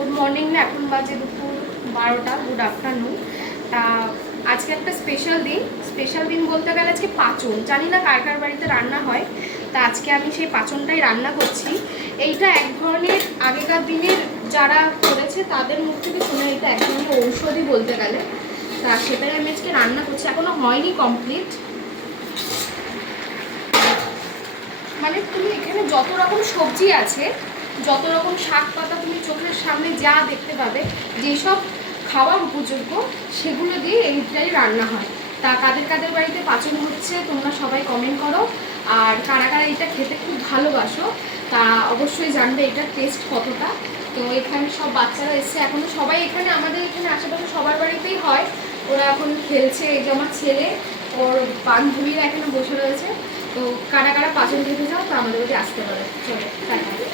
Good morning না, এখন বাজে দুপুর 12টা। Good afternoon. তা আজকে একটা স্পেশাল দিন বলতে গেলে আজকে পাঁচন। জানি না কার কার বাড়িতে রান্না হয়, তা আজকে আমি সেই পাঁচনটাই রান্না করছি। এইটা এক ধরনের আগেকার দিনের যারা করেছে তাদের মুখ থেকে শুনে এটা এক ধরনের ঔষধি বলতে গেলে। তা সেটাই আমি আজকে রান্না করছি, এখনো হয়নি কমপ্লিট। মানে তুমি এখানে যত রকম সবজি আছে, যত রকম শাক পাতা তুমি চোখের সামনে যা দেখতে পাবে, যেসব খাওয়ার উপযোগ্য সেগুলো দিয়ে এইটাই রান্না হয়। তা কাদের কাদের বাড়িতে পাচন হচ্ছে তোমরা সবাই কমেন্ট করো, আর কারা কারা এটা খেতে খুব ভালোবাসো তা অবশ্যই জানবে এটার টেস্ট কতটা। তো এখানে সব বাচ্চারা এসছে, এখনও সবাই এখানে আমাদের এখানে আশেপাশে সবার বাড়িতেই হয়। ওরা এখন খেলছে, এই যে আমার ছেলে ওর বান্ধবীরা এখানে বসে রয়েছে। তো কারা কারা পাচন খেতে চাও তো আমাদের বাড়ি আসতে পারে। চলো টাটা।